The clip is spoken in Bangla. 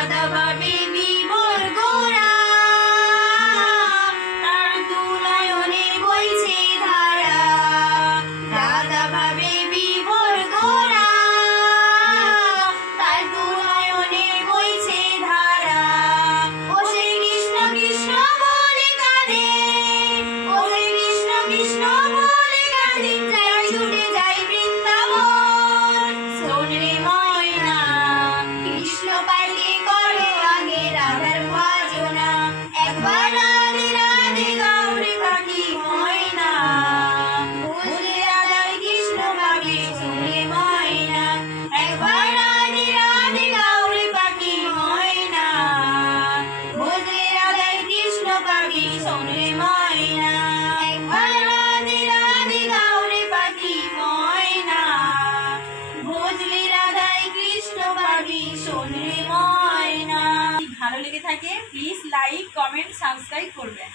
রাধা ভাবে বিভোর গোরা, তার দুনয়নে বইছে ধারা। রাধা ভাবে বিভোর গোরা, তার দুনয়নে বইছে ধারা। ও সে কৃষ্ণ কৃষ্ণ বলে কাঁদে, ও সে কৃষ্ণ কৃষ্ণ বলে কাঁদে, যাই ছুটে যাই বৃন্দাবন। শোন রে ময়না, কৃষ্ণ পাইলে করো আগে রাধার ভজনা। একবার রাধে রাধে গাউরে পাখি ময়না, বুঝলে রাধার কৃষ্ণ ভাবে শুনে ময়না। একবার রাধে রাধে গাউরে পাখি ময়না, বুঝলে রাধার কৃষ্ণ ভাবে শুনে ময়না। একবার রাধে রাধে গাউরে পাখি ময়না, বুঝলে রাধাই কৃষ্ণ ভাবি শোনে ময়না। ভালো লেগে থাকে প্লিজ লাইক কমেন্ট সাবস্ক্রাইব করবেন।